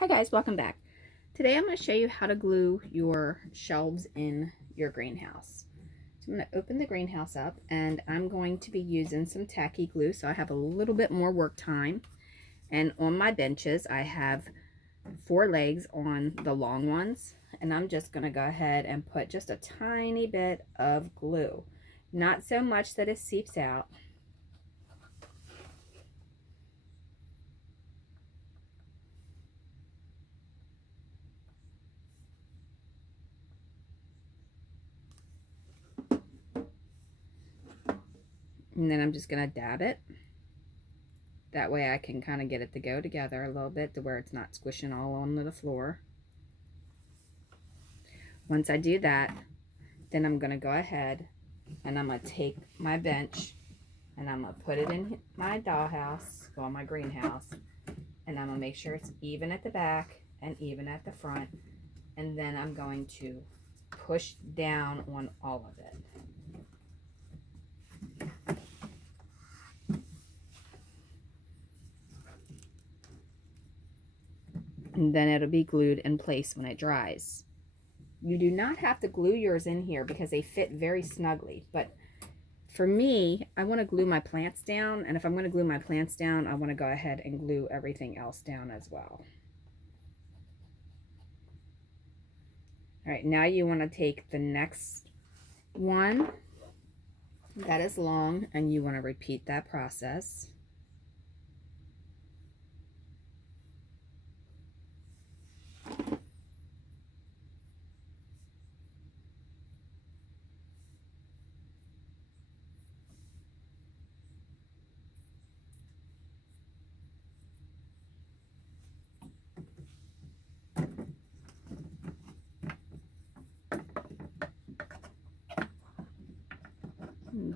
Hi guys, welcome back. Today I'm going to show you how to glue your shelves in your greenhouse. So I'm going to open the greenhouse up and I'm going to be using some tacky glue so I have a little bit more work time. And on my benches I have 4 legs on the long ones, and I'm just going to go ahead and put just a tiny bit of glue. Not so much that it seeps out. And then I'm just going to dab it. That way I can kind of get it to go together a little bit to where it's not squishing all onto the floor. Once I do that, then I'm going to go ahead and I'm going to take my bench and I'm going to put it in my dollhouse, or my greenhouse, and I'm going to make sure it's even at the back and even at the front. And then I'm going to push down on all of it. And then it'll be glued in place when it dries. You do not have to glue yours in here because they fit very snugly, but for me, I want to glue my plants down, and if I'm going to glue my plants down, I want to go ahead and glue everything else down as well. All right, now you want to take the next one that is long, and you want to repeat that process.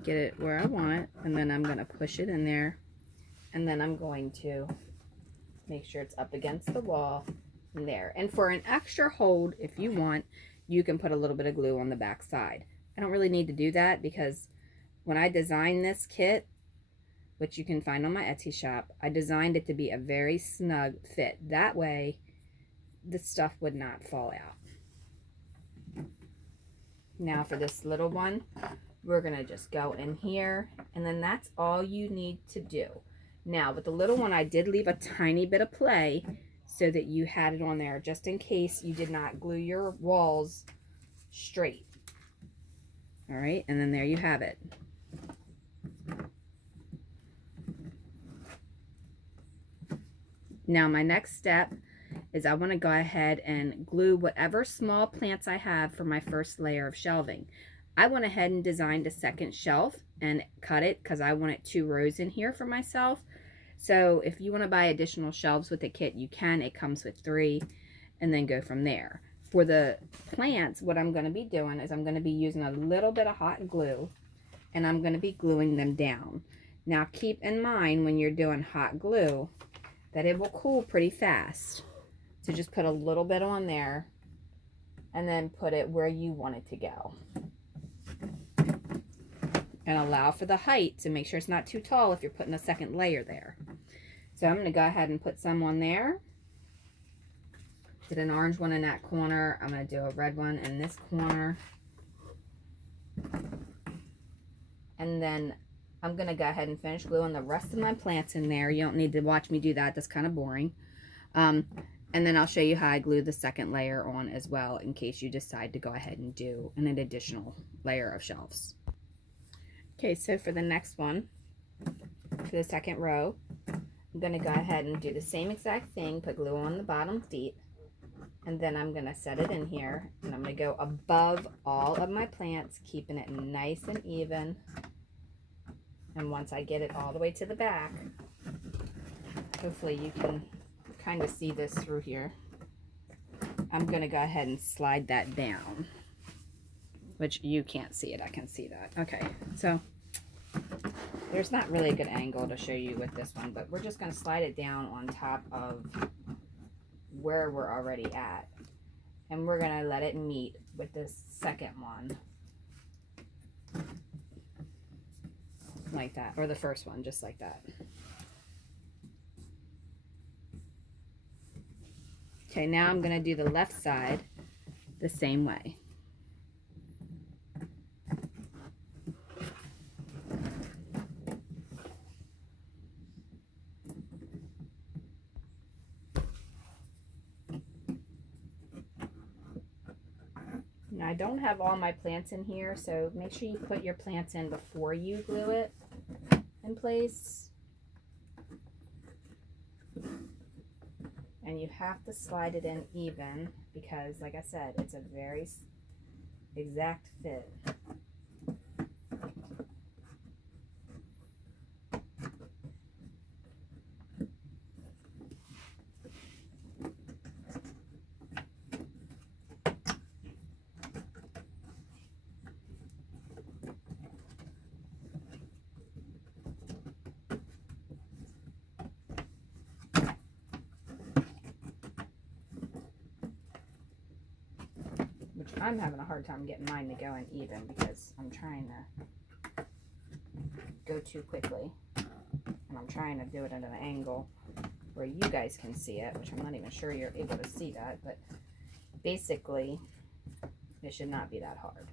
Get it where I want it, and then I'm going to push it in there, and then I'm going to make sure it's up against the wall there. And for an extra hold, if you want, you can put a little bit of glue on the back side. I don't really need to do that because when I designed this kit, which you can find on my Etsy shop, I designed it to be a very snug fit. That way the stuff would not fall out. Now for this little one, we're going to just go in here, and then that's all you need to do. Now with the little one, I did leave a tiny bit of play so that you had it on there just in case you did not glue your walls straight. All right, and then there you have it. Now my next step is I want to go ahead and glue whatever small plants I have for my first layer of shelving. I went ahead and designed a second shelf and cut it because I wanted 2 rows in here for myself. So if you want to buy additional shelves with the kit, you can. It comes with 3, and then go from there. For the plants, what I'm going to be doing is I'm going to be using a little bit of hot glue, and I'm going to be gluing them down. Now keep in mind when you're doing hot glue that it will cool pretty fast. So just put a little bit on there and then put it where you want it to go. And allow for the height to make sure it's not too tall if you're putting a second layer there. So I'm going to go ahead and put some on there. Did an orange one in that corner. I'm going to do a red one in this corner. And then I'm going to go ahead and finish gluing the rest of my plants in there. You don't need to watch me do that. That's kind of boring. And then I'll show you how I glue the second layer on as well in case you decide to go ahead and do an additional layer of shelves. Okay, so for the next one, for the second row, I'm going to go ahead and do the same exact thing, put glue on the bottom feet, and then I'm going to set it in here, and I'm going to go above all of my plants, keeping it nice and even. And once I get it all the way to the back, hopefully you can kind of see this through here, I'm going to go ahead and slide that down. Which you can't see it, I can see that. Okay, so there's not really a good angle to show you with this one, but we're just going to slide it down on top of where we're already at. And we're going to let it meet with this second one. Like that, or the first one, just like that. Okay, now I'm going to do the left side the same way. Now I don't have all my plants in here, so make sure you put your plants in before you glue it in place. And you have to slide it in even because, like I said, it's a very exact fit. Which I'm having a hard time getting mine to go in even because I'm trying to go too quickly. And I'm trying to do it at an angle where you guys can see it, which I'm not even sure you're able to see that, but basically it should not be that hard.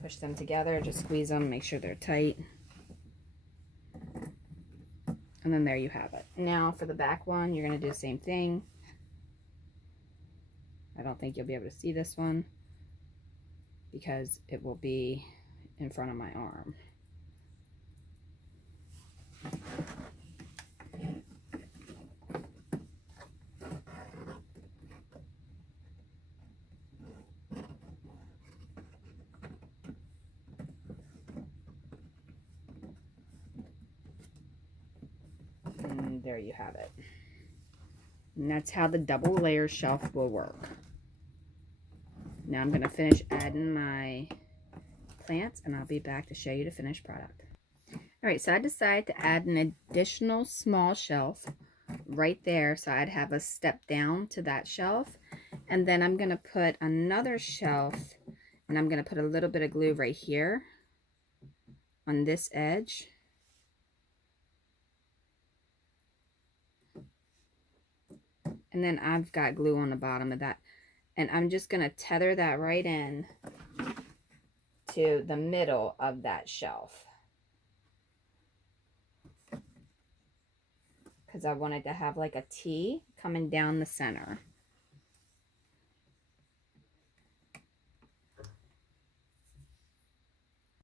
Push them together, just squeeze them, make sure they're tight. And then there you have it. Now for the back one, you're going to do the same thing. I don't think you'll be able to see this one because it will be in front of my arm. And there you have it. And that's how the double layer shelf will work. Now I'm going to finish adding my plants and I'll be back to show you the finished product. Alright, so I decided to add an additional small shelf right there so I'd have a step down to that shelf. And then I'm going to put another shelf and I'm going to put a little bit of glue right here on this edge. And then I've got glue on the bottom of that. And I'm just going to tether that right in to the middle of that shelf. Because I wanted to have like a T coming down the center.